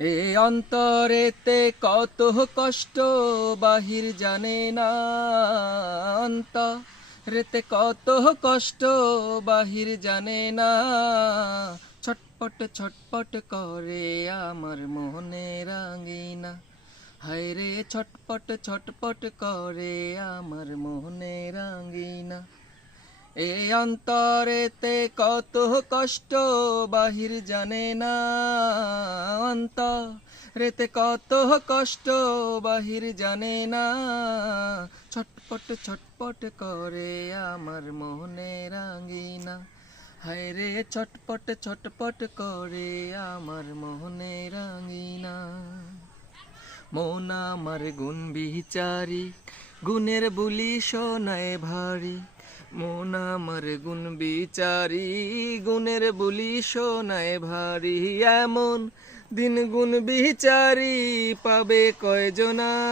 এ অন্তরেতে কত কষ্ট বাহির জানে না, অন্তরেতে কত কষ্ট বাহির জানে না। ছটপট ছটপট করে আমার মনে রাঙিনা, হায় রে ছটপট ছটপট করে আমার মনে রাঙিনা। এই অন্তরেতে কত কষ্ট বাহির জানে না, অন্তরেতে কত কষ্ট বাহির জানে না। ছটপট ছটপট করে আমার মনে রাঙিনা, হায় রে ছটপট ছটপট করে আমার মনে রাঙিনা। মন আমার গুণ বিচারি, গুণের বুলি শোনায় ভারী। মন আমার গুণ বিচারি, গুণের বুলি শোনায় ভারী। এমন দিন গুণ বিচারি পাবে কয়জনা।